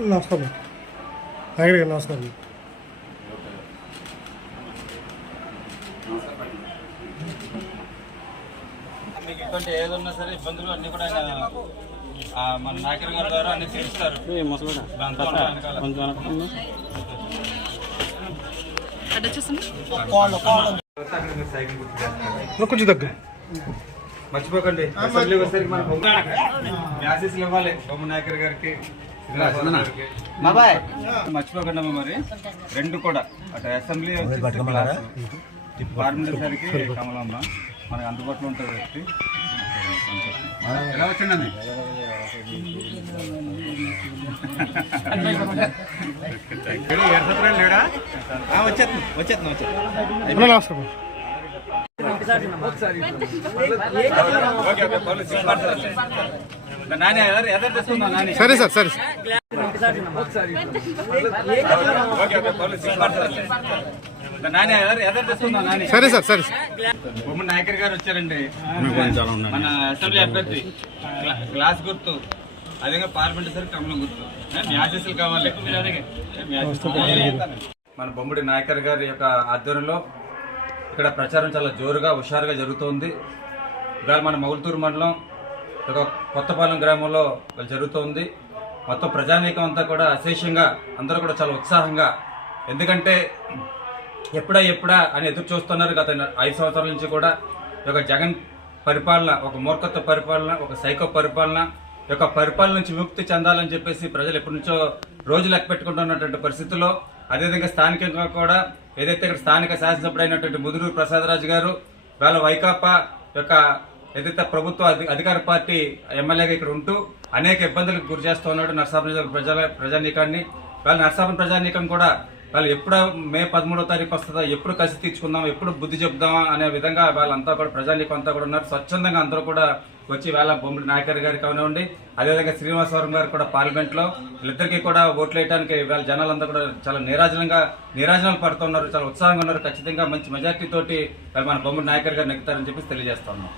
నమస్కారం నాయకుడి గారు నమస్కారం. మీకు ఇటువంటి ఏదన్నా సరే ఇబ్బందులు అన్ని కూడా మన నాయకుడి గారి ద్వారా అన్ని తీరుస్తారు. కొంచెం దగ్గర మర్చిపోకండి. అసెంబ్లీ వచ్చేసరికి మన మ్యాసెస్లు ఇవ్వాలి బొమ్మ నాయకర్ గారికి, మర్చిపోకండి అమ్మ. మరి రెండు కూడా అటు అసెంబ్లీ పార్లమెంట్ సరికి కమలమ్మ మనకు అందుబాటులో ఉంటుంది వ్యక్తి. ఎలా వచ్చిందండి? లేడా? వచ్చేస్తున్నా. నమస్కారం. సరే సార్ సరే సరే సార్ సరే బొమ్మ నాయకర్ గారు వచ్చారండి. మన అసెంబ్లీ అభ్యర్థి గ్లాస్ గుర్తు, అదే పార్లమెంట్ సరి కమలం గుర్తు. మీ ఆశీస్సులు కావాలి. మన బొమ్మడి నాయకర్ గారి యొక్క ఆధ్వర్యంలో ఇక్కడ ప్రచారం చాలా జోరుగా హుషారుగా జరుగుతోంది. ఇవాళ మన మౌల్తూరు మండలం ఒక కొత్తపాలెం గ్రామంలో జరుగుతోంది. మొత్తం ప్రజానీకం అంతా కూడా అశేషంగా అందరూ కూడా చాలా ఉత్సాహంగా, ఎందుకంటే ఎప్పుడా అని ఎదురు చూస్తున్నారు. గత 5 సంవత్సరాల నుంచి కూడా ఒక జగన్ పరిపాలన, ఒక మూర్ఖత్వ పరిపాలన, ఒక సైకో పరిపాలన, యొక్క పరిపాలన నుంచి విముక్తి చెందాలని చెప్పేసి ప్రజలు ఎప్పటి నుంచో రోజు లెక్క పెట్టుకుంటున్నటువంటి పరిస్థితుల్లో, అదేవిధంగా స్థానికంగా కూడా ఏదైతే ఇక్కడ స్థానిక శాసనసభ్యుడు అయినటువంటి ముదునూరు ప్రసాదరాజు గారు వాళ్ళ వైకాపా యొక్క ఏదైతే ప్రభుత్వ అధికార పార్టీ ఎమ్మెల్యేగా ఇక్కడ ఉంటూ అనేక ఇబ్బందులకు గురి చేస్తూ ఉన్నాడు నరసాపురం ప్రజానీకాన్ని. వాళ్ళ నరసాపురం ప్రజానీకం కూడా వాళ్ళు ఎప్పుడు మే 13వ తారీఖు వస్తుందా, ఎప్పుడు కసి తీర్చుకుందాం, ఎప్పుడు బుద్ధి చెప్దాం అనే విధంగా వాళ్ళంతా కూడా ప్రజానీకం అంతా కూడా ఉన్నారు. స్వచ్ఛందంగా అందరూ కూడా వచ్చి వేళ బొమ్మడి నాయకర్ గారికి కానివ్వండి, అదేవిధంగా శ్రీనివాసవరం గారు కూడా పార్లమెంట్ లో వీళ్ళిద్దరికీ కూడా ఓట్లు వేయడానికి వాళ్ళ జనాలంతా కూడా చాలా నీరాజనాలు పడుతున్నారు, చాలా ఉత్సాహంగా ఉన్నారు. ఖచ్చితంగా మంచి మెజార్టీ తోటి మన బొమ్మడి నాయకర్ గారు నెగ్గుతారని చెప్పి తెలియజేస్తున్నాం.